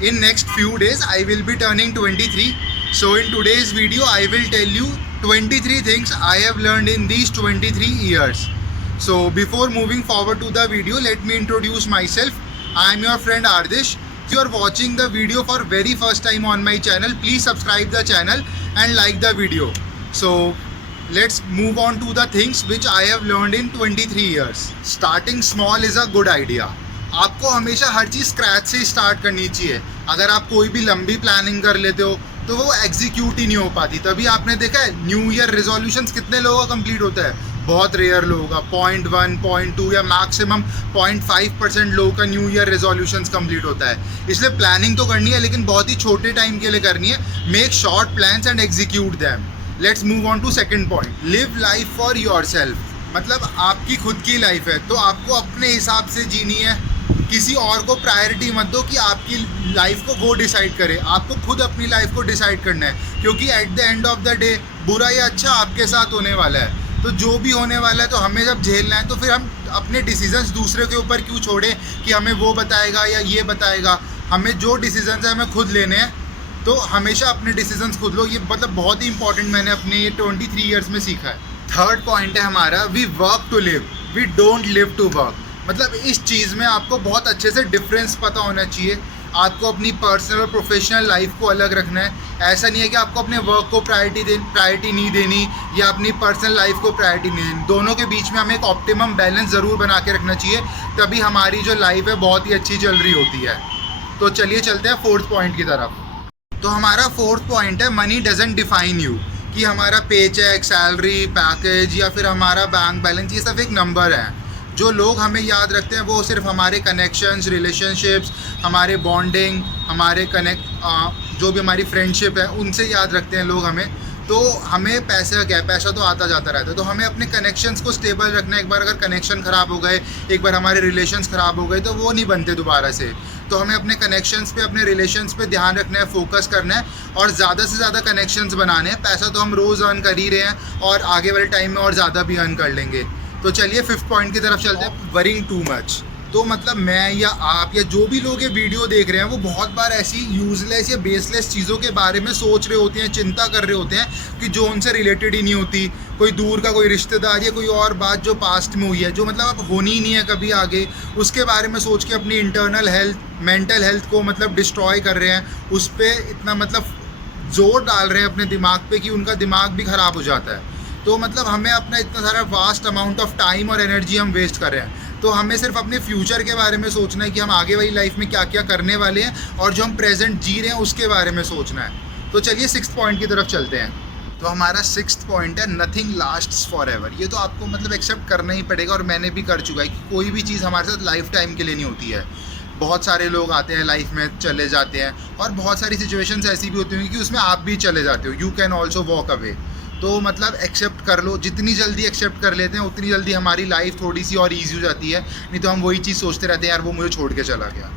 In next few days I will be turning 23. So in today's video I will tell you 23 things I have learned in these 23 years. So before moving forward to the video, let me introduce myself. I am your friend Ardish. If you are watching the video for very first time on my channel, please subscribe the channel and like the video. So let's move on to the things which I have learned in 23 years. Starting small is a good idea. आपको हमेशा हर चीज़ scratch से start करनी चाहिए. अगर आप कोई भी लंबी प्लानिंग कर लेते हो तो वो एग्जीक्यूट ही नहीं हो पाती. तभी आपने देखा है न्यू ईयर रेजोल्यूशंस कितने लोगों का कंप्लीट होता है. बहुत रेयर लोगों का 0.1 0.2 या मैक्सिमम 0.5% लोगों का न्यू ईयर रेजोल्यूशंस कंप्लीट होता है. इसलिए प्लानिंग तो करनी है लेकिन बहुत ही छोटे टाइम के लिए करनी है. Make short plans and execute them. Let's move on to second point. Live life for yourself. मतलब आपकी खुद की लाइफ है तो आपको अपने हिसाब से जीनी है. किसी और को प्रायोरिटी मत दो कि आपकी लाइफ को वो डिसाइड करे. आपको खुद अपनी लाइफ को डिसाइड करना है, क्योंकि at the end of the day बुरा या अच्छा आपके साथ होने वाला है. तो जो भी होने वाला है तो हमें जब झेलना है तो फिर हम अपने डिसीजंस दूसरे के ऊपर क्यों छोड़ें कि हमें वो बताएगा या ये बताएगा. हमें जो डिसीजंस है हमें खुद लेने हैं. तो हमेशा अपने डिसीजंस खुद लो. ये मतलब बहुत ही इंपॉर्टेंट मैंने अपने ये 23 ईयर्स में सीखा है. थर्ड पॉइंट है हमारा, we work to live, we don't live to work. मतलब इस चीज़ में आपको बहुत अच्छे से डिफरेंस पता होना चाहिए. आपको अपनी पर्सनल और प्रोफेशनल लाइफ को अलग रखना है. ऐसा नहीं है कि आपको अपने वर्क को प्रायोरिटी नहीं देनी या अपनी पर्सनल लाइफ को प्रायोरिटी नहीं देनी. दोनों के बीच में हमें एक ऑप्टिमम बैलेंस ज़रूर बना के रखना चाहिए. तभी हमारी जो लाइफ है बहुत ही अच्छी चल रही होती है. तो चलिए चलते हैं फोर्थ पॉइंट की तरफ. तो हमारा फोर्थ पॉइंट है, मनी डजंट डिफाइन यू. कि हमारा पे चेक, सैलरी, पैकेज या फिर हमारा बैंक बैलेंस ये सब एक नंबर है. जो लोग हमें याद रखते हैं वो सिर्फ हमारे कनेक्शंस, रिलेशनशिप्स, हमारे बॉन्डिंग, हमारे जो भी हमारी फ्रेंडशिप है उनसे याद रखते हैं लोग हमें. तो हमें पैसे का क्या है, पैसा तो आता जाता रहता है. तो हमें अपने कनेक्शंस को स्टेबल रखना है. एक बार अगर कनेक्शन ख़राब हो गए, एक बार हमारे रिलेशंस ख़राब हो गए तो वो नहीं बनते दोबारा से. तो हमें अपने कनेक्शंस पे, अपने रिलेशंस पे ध्यान रखना है, फोकस करना है और ज़्यादा से ज़्यादा कनेक्शंस बनाने हैं. पैसा तो हम रोज़ अर्न कर ही रहे हैं और आगे वाले टाइम में और ज़्यादा भी अर्न कर लेंगे. तो चलिए फिफ्थ पॉइंट की तरफ चलते हैं, वरिंग टू मच. तो मतलब मैं या आप या जो भी लोग ये वीडियो देख रहे हैं वो बहुत बार ऐसी यूज़लेस या बेसलेस चीज़ों के बारे में सोच रहे होते हैं, चिंता कर रहे होते हैं कि जो उनसे रिलेटेड ही नहीं होती. कोई दूर का कोई रिश्तेदार या कोई और बात जो पास्ट में हुई है, जो मतलब अब होनी ही नहीं है कभी आगे, उसके बारे में सोच के अपनी इंटरनल हेल्थ, मेंटल हेल्थ को मतलब डिस्ट्रॉय कर रहे हैं. उस पर इतना मतलब जोर डाल रहे हैं अपने दिमाग पे कि उनका दिमाग भी ख़राब हो जाता है. तो मतलब हमें अपना इतना सारा वास्ट अमाउंट ऑफ टाइम और एनर्जी हम वेस्ट कर रहे हैं. तो हमें सिर्फ अपने फ्यूचर के बारे में सोचना है कि हम आगे वाली लाइफ में क्या क्या करने वाले हैं और जो हम प्रेजेंट जी रहे हैं उसके बारे में सोचना है. तो चलिए सिक्स्थ पॉइंट की तरफ चलते हैं. तो हमारा सिक्स्थ पॉइंट है, नथिंग लास्ट्स फॉर एवर. ये तो आपको मतलब एक्सेप्ट करना ही पड़ेगा और मैंने भी कर चुका है कि कोई भी चीज़ हमारे साथ लाइफ टाइम के लिए नहीं होती है. बहुत सारे लोग आते हैं लाइफ में, चले जाते हैं और बहुत सारी सिचुएशंस ऐसी भी होती होंगी कि उसमें आप भी चले जाते हो. You can also walk away. तो मतलब एक्सेप्ट कर लो. जितनी जल्दी एक्सेप्ट कर लेते हैं उतनी जल्दी हमारी लाइफ थोड़ी सी और ईजी हो जाती है. नहीं तो हम वही चीज़ सोचते रहते हैं, यार वो मुझे छोड़ के चला गया.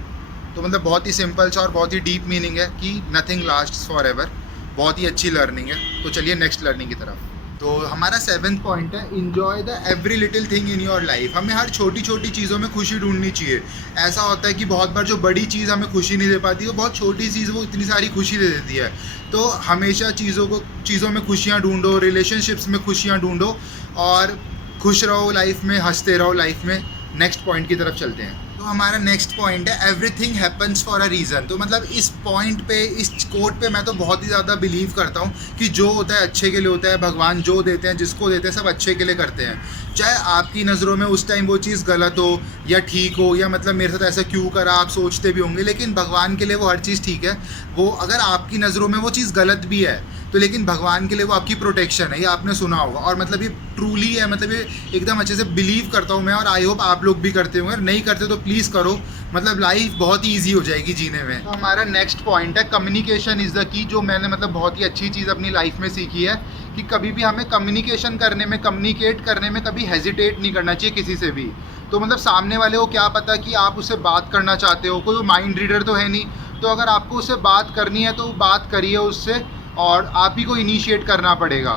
तो मतलब बहुत ही सिंपल सा और बहुत ही डीप मीनिंग है कि नथिंग लास्ट्स फॉर एवर. बहुत ही अच्छी लर्निंग है. तो चलिए नेक्स्ट लर्निंग की तरफ. तो हमारा सेवन्थ पॉइंट है, enjoy the every little thing in your life. हमें हर छोटी छोटी चीज़ों में खुशी ढूंढनी चाहिए. ऐसा होता है कि बहुत बार जो बड़ी चीज़ हमें खुशी नहीं दे पाती, वो बहुत छोटी चीज़ वो इतनी सारी खुशी दे देती है. तो हमेशा चीज़ों में खुशियाँ ढूंढो, रिलेशनशिप्स में खुशियाँ ढूंढो और खुश रहो लाइफ में, हंसते रहो लाइफ में. नेक्स्ट पॉइंट की तरफ चलते हैं. तो हमारा नेक्स्ट पॉइंट है, everything happens for a reason. तो मतलब इस पॉइंट पे, इस कोट पे मैं तो बहुत ही ज़्यादा बिलीव करता हूँ कि जो होता है अच्छे के लिए होता है. भगवान जो देते हैं, जिसको देते हैं, सब अच्छे के लिए करते हैं. चाहे आपकी नज़रों में उस टाइम वो चीज़ गलत हो या ठीक हो, या मतलब मेरे साथ ऐसा क्यों करा आप सोचते भी होंगे, लेकिन भगवान के लिए वो हर चीज़ ठीक है. वो अगर आपकी नज़रों में वो चीज़ गलत भी है तो लेकिन भगवान के लिए वो आपकी प्रोटेक्शन है. ये आपने सुना होगा और मतलब ये ट्रूली है. मतलब ये एकदम अच्छे से बिलीव करता हूँ मैं और आई होप आप लोग भी करते होंगे. अगर नहीं करते तो प्लीज़ करो. मतलब लाइफ बहुत ही ईजी हो जाएगी जीने में. तो हमारा नेक्स्ट पॉइंट है, कम्युनिकेशन इज़ द की. जो मैंने मतलब बहुत ही अच्छी चीज़ अपनी लाइफ में सीखी है कि कभी भी हमें कम्युनिकेशन करने में, कम्युनिकेट करने में कभी हेजिटेट नहीं करना चाहिए किसी से भी. तो मतलब सामने वाले को क्या पता कि आप उससे बात करना चाहते हो, कोई माइंड रीडर तो है नहीं. तो अगर आपको उससे बात करनी है तो बात करिए उससे और आप ही को इनिशिएट करना पड़ेगा.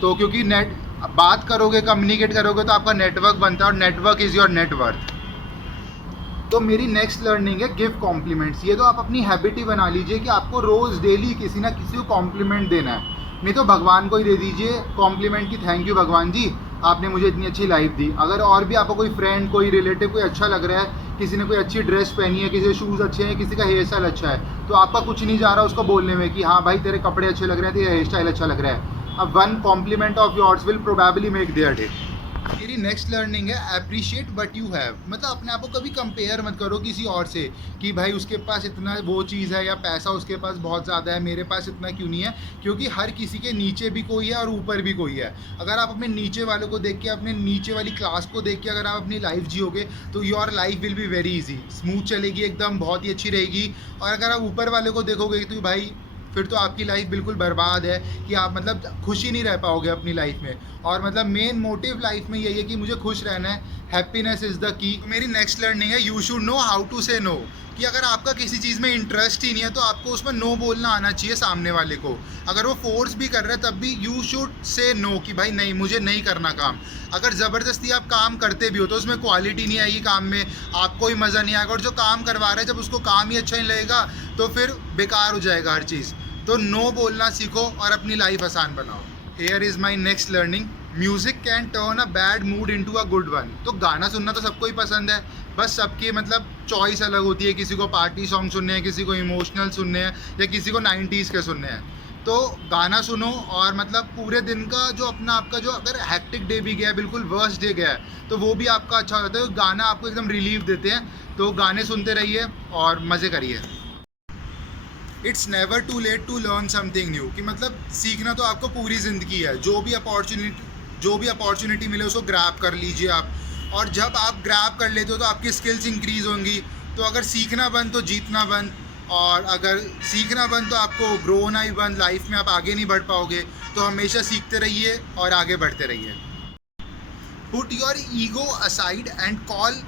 तो क्योंकि बात करोगे, कम्युनिकेट करोगे तो आपका नेटवर्क बनता है और नेटवर्क इज़ योर नेटवर्थ. तो मेरी नेक्स्ट लर्निंग है गिव कॉम्प्लीमेंट्स। ये तो आप अपनी हैबिट ही बना लीजिए कि आपको रोज़ डेली किसी ना किसी को कॉम्प्लीमेंट देना है। नहीं तो भगवान को ही दे दीजिए कॉम्प्लीमेंट की, थैंक यू भगवान जी आपने मुझे इतनी अच्छी लाइफ दी। अगर और भी आपको कोई फ्रेंड, कोई रिलेटिव, कोई अच्छा लग रहा है, किसी ने कोई अच्छी ड्रेस पहनी है, किसी के शूज़ अच्छे हैं, किसी का हेयर स्टाइल अच्छा है, तो आपका कुछ नहीं जा रहा उसको बोलने में कि हाँ भाई तेरे कपड़े अच्छे लग रहे हैं, तेरा हेयर स्टाइल अच्छा लग रहा है। अब one compliment of yours will probably make their day. मेरी नेक्स्ट लर्निंग है अप्रिशिएट व्हाट यू हैव। मतलब अपने आप को कभी कंपेयर मत करो किसी और से कि भाई उसके पास इतना वो चीज़ है या पैसा उसके पास बहुत ज़्यादा है, मेरे पास इतना क्यों नहीं है। क्योंकि हर किसी के नीचे भी कोई है और ऊपर भी कोई है। अगर आप अपने नीचे वालों को देख के, अपने नीचे वाली क्लास को देख के अगर आप अपनी लाइफ जियोगे तो your life will be very easy, smooth चलेगी, एकदम बहुत ही अच्छी रहेगी। और अगर आप ऊपर वाले को देखोगे तो भाई फिर तो आपकी लाइफ बिल्कुल बर्बाद है कि आप मतलब खुशी नहीं रह पाओगे अपनी लाइफ में। और मतलब मेन मोटिव लाइफ में यही है कि मुझे खुश रहना है, हैप्पीनेस इज़ द की। मेरी नेक्स्ट लर्निंग है you should know how to say no. कि अगर आपका किसी चीज़ में इंटरेस्ट ही नहीं है तो आपको उसमें नो बोलना आना चाहिए सामने वाले को। अगर वो फोर्स भी कर रहा है तब भी यू शुड से नो कि भाई नहीं, मुझे नहीं करना काम। अगर ज़बरदस्ती आप काम करते भी हो तो उसमें क्वालिटी नहीं आएगी काम में, आपको ही मज़ा नहीं आएगा। और जो काम करवा रहा है जब उसको काम ही अच्छा नहीं लगेगा तो फिर बेकार हो जाएगा हर चीज़। तो नो बोलना सीखो और अपनी लाइफ आसान बनाओ। Here is my next learning, music can turn a bad mood into a good one. तो गाना सुनना तो सबको ही पसंद है, बस सबकी मतलब चॉइस अलग होती है। किसी को पार्टी सॉन्ग सुनने हैं, किसी को इमोशनल सुनने हैं, या किसी को 90s के सुनने हैं। तो गाना सुनो और मतलब पूरे दिन का जो अपना आपका जो अगर हैक्टिक डे भी गया है, बिल्कुल वर्स्ट डे गया है, तो वो भी आपका अच्छा हो जाता है। गाना आपको एकदम रिलीफ देते हैं। तो गाने सुनते रहिए और मज़े करिए। It's never too late to learn something new. कि मतलब सीखना तो आपको पूरी ज़िंदगी है। जो भी अपॉर्चुनिटी मिले उसको ग्रैब कर लीजिए आप। और जब आप ग्रैब कर लेते हो तो आपकी स्किल्स इंक्रीज़ होंगी। तो अगर सीखना बंद तो जीतना बंद, और अगर सीखना बंद तो आपको ग्रो होना ही बंद। लाइफ में आप आगे नहीं बढ़ पाओगे। तो हमेशा सीखते रहिए और आगे बढ़ते रहिए। Put your ego aside and call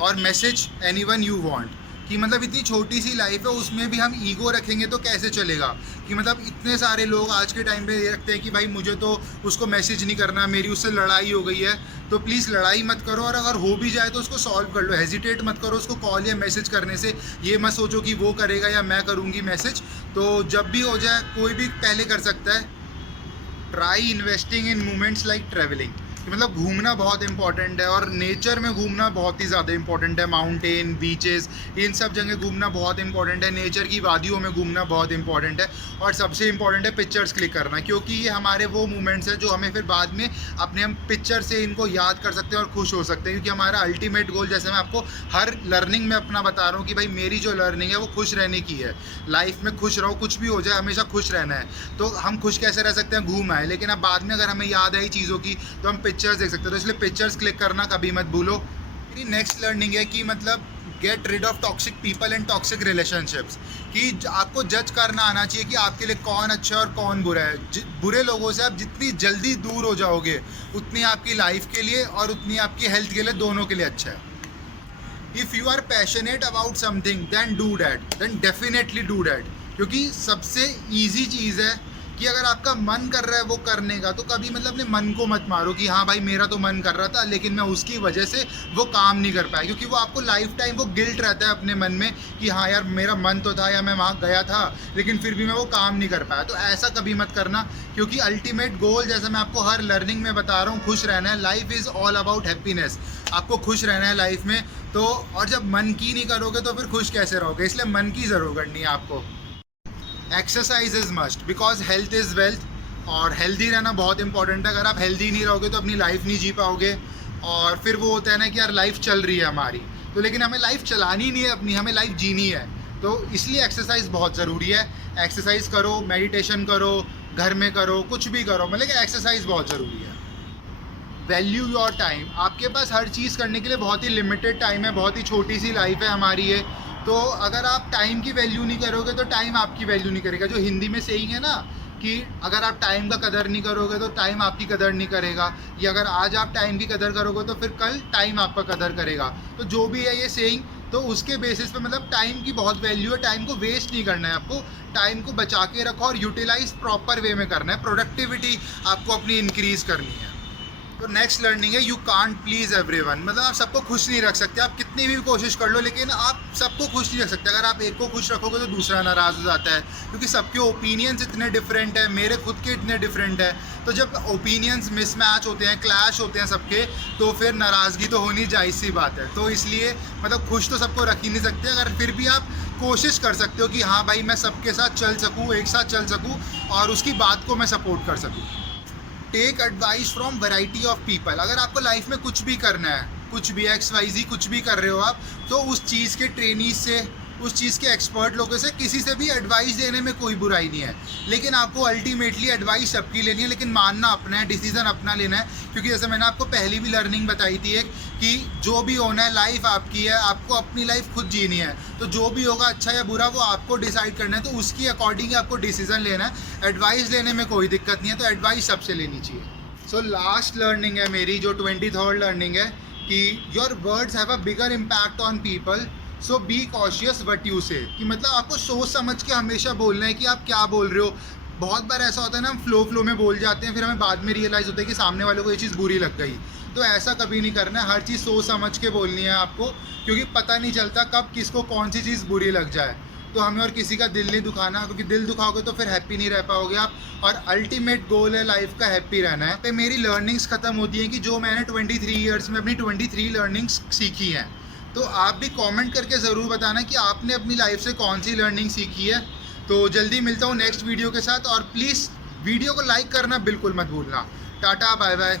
और मैसेज एनीवन यू वांट। कि मतलब इतनी छोटी सी लाइफ है, उसमें भी हम ईगो रखेंगे तो कैसे चलेगा। कि मतलब इतने सारे लोग आज के टाइम पे ये रखते हैं कि भाई मुझे तो उसको मैसेज नहीं करना, मेरी उससे लड़ाई हो गई है। तो प्लीज़ लड़ाई मत करो, और अगर हो भी जाए तो उसको सॉल्व कर लो। हेजिटेट मत करो उसको कॉल या मैसेज करने से। ये मत सोचो कि वो करेगा या मैं करूँगी मैसेज। तो जब भी हो जाए, कोई भी पहले कर सकता है। Try investing in moments like travelling. कि मतलब घूमना बहुत इंपॉर्टेंट है, और नेचर में घूमना बहुत ही ज़्यादा इंपॉर्टेंट है। माउंटेन, बीचेस, इन सब जगह घूमना बहुत इंपॉर्टेंट है। नेचर की वादियों में घूमना बहुत इंपॉर्टेंट है। और सबसे इंपॉर्टेंट है पिक्चर्स क्लिक करना, क्योंकि ये हमारे वो मोमेंट्स हैं जो हमें फिर बाद में अपने हम पिक्चर से इनको याद कर सकते हैं और खुश हो सकते हैं। क्योंकि हमारा अल्टीमेट गोल, जैसे मैं आपको हर लर्निंग में अपना बता रहा हूँ कि भाई मेरी जो लर्निंग है वो खुश रहने की है। लाइफ में खुश रहो, कुछ भी हो जाए हमेशा खुश रहना है। तो हम खुश कैसे रह सकते हैं, घूम आए। लेकिन अब बाद में अगर हमें याद आई चीज़ों की तो हम पिक्चर्स देख सकते हैं। तो इसलिए पिक्चर्स क्लिक करना कभी मत भूलो। मेरी नेक्स्ट लर्निंग है कि मतलब get rid of toxic people and toxic relationships. कि आपको जज करना आना चाहिए कि आपके लिए कौन अच्छा है और कौन बुरा है। बुरे लोगों से आप जितनी जल्दी दूर हो जाओगे उतनी आपकी लाइफ के लिए और उतनी आपकी हेल्थ के लिए, दोनों के लिए अच्छा है। If you are passionate about something then do that, then definitely do that. क्योंकि सबसे ईजी चीज़ है कि अगर आपका मन कर रहा है वो करने का, तो कभी मतलब अपने मन को मत मारो कि हाँ भाई मेरा तो मन कर रहा था लेकिन मैं उसकी वजह से वो काम नहीं कर पाया। क्योंकि वो आपको लाइफ टाइम वो गिल्ट रहता है अपने मन में कि हाँ यार मेरा मन तो था या मैं वहाँ गया था लेकिन फिर भी मैं वो काम नहीं कर पाया। तो ऐसा कभी मत करना, क्योंकि अल्टीमेट गोल, जैसे मैं आपको हर लर्निंग में बता रहा हूँ, खुश रहना है। Life is all about happiness. आपको खुश रहना है लाइफ में। तो और जब मन की नहीं करोगे तो फिर खुश कैसे रहोगे। इसलिए मन की ज़रूरत नहीं है आपको। Exercise is must because health is wealth. और हेल्दी रहना बहुत इंपॉर्टेंट है। अगर आप हेल्दी नहीं रहोगे तो अपनी लाइफ नहीं जी पाओगे। और फिर वो होता है ना कि यार लाइफ चल रही है हमारी, तो लेकिन हमें लाइफ चलानी नहीं है अपनी, हमें लाइफ जीनी है। तो इसलिए एक्सरसाइज बहुत ज़रूरी है। एक्सरसाइज करो, मेडिटेशन करो, घर में करो, कुछ भी करो, मतलब कि एक्सरसाइज बहुत ज़रूरी है। Value your time. आपके पास हर चीज़ करने के लिए बहुत ही लिमिटेड टाइम है, बहुत ही छोटी सी लाइफ है हमारी ये। तो अगर आप टाइम की वैल्यू नहीं करोगे तो टाइम आपकी वैल्यू नहीं करेगा। जो हिंदी में सेइंग है ना कि अगर आप टाइम का कदर नहीं करोगे तो टाइम आपकी कदर नहीं करेगा, या अगर आज आप टाइम की कदर करोगे तो फिर कल टाइम आपका कदर करेगा। तो जो भी है ये सेइंग, तो उसके बेसिस पे मतलब टाइम की बहुत वैल्यू है। टाइम को वेस्ट नहीं करना है आपको, टाइम को बचा के रखो और यूटिलाइज प्रॉपर वे में करना है। प्रोडक्टिविटी आपको अपनी इंक्रीज़ करनी है। तो नेक्स्ट लर्निंग है यू कांट प्लीज एवरीवन। मतलब आप सबको खुश नहीं रख सकते, आप कितनी भी कोशिश कर लो लेकिन आप सबको खुश नहीं रख सकते। अगर आप एक को खुश रखोगे तो दूसरा नाराज़ हो जाता है, क्योंकि सबके ओपिनियंस इतने डिफरेंट है, मेरे खुद के इतने डिफरेंट है। तो जब ओपिनियंस मिसमैच होते हैं, क्लैश होते हैं सबके, तो फिर नाराज़गी तो होनी जायज़ सी बात है। तो इसलिए मतलब खुश तो सबको रख ही नहीं सकते। अगर फिर भी आप कोशिश कर सकते हो कि हाँ भाई मैं सबके साथ चल सकूँ, एक साथ चल सकूँ और उसकी बात को मैं सपोर्ट कर सकूँ। Take advice from variety of people. अगर आपको लाइफ में कुछ भी करना है, कुछ भी XYZ कुछ भी कर रहे हो आप, तो उस चीज़ के ट्रेनीज से, उस चीज़ के एक्सपर्ट लोगों से, किसी से भी एडवाइस देने में कोई बुराई नहीं है। लेकिन आपको अल्टीमेटली एडवाइस सबकी लेनी है, लेकिन मानना अपना है, डिसीजन अपना लेना है। क्योंकि जैसे मैंने आपको पहली भी लर्निंग बताई थी एक, कि जो भी होना है लाइफ आपकी है, आपको अपनी लाइफ खुद जीनी है। तो जो भी होगा अच्छा या बुरा वो आपको डिसाइड करना है, तो उसकी अकॉर्डिंग आपको डिसीजन लेना है। एडवाइस लेने में कोई दिक्कत नहीं है, तो एडवाइस सबसे लेनी चाहिए। सो लास्ट लर्निंग है मेरी, जो 23rd लर्निंग है, कि your words have a bigger impact on people, so be cautious what you से। कि मतलब आपको सोच समझ के हमेशा बोलना है कि आप क्या बोल रहे हो। बहुत बार ऐसा होता है ना, हम फ्लो में बोल जाते हैं, फिर हमें बाद में रियलाइज़ होता है कि सामने वाले को ये चीज़ बुरी लग गई। तो ऐसा कभी नहीं करना है, हर चीज़ सोच समझ के बोलनी है आपको, क्योंकि पता नहीं चलता कब किसको कौन सी चीज़ बुरी लग जाए। तो हमें और किसी का दिल नहीं दुखाना, क्योंकि दिल दुखाओगे तो फिर हैप्पी नहीं रह पाओगे आप। और अल्टीमेट गोल है लाइफ का हैप्पी रहना है। पे मेरी लर्निंग्स ख़त्म होती हैं कि जो मैंने 23 ईयर्स में अपनी 23 लर्निंग्स सीखी हैं। तो आप भी कमेंट करके ज़रूर बताना कि आपने अपनी लाइफ से कौन सी लर्निंग सीखी है। तो जल्दी मिलता हूँ नेक्स्ट वीडियो के साथ, और प्लीज़ वीडियो को लाइक करना बिल्कुल मत भूलना। Tata bye bye.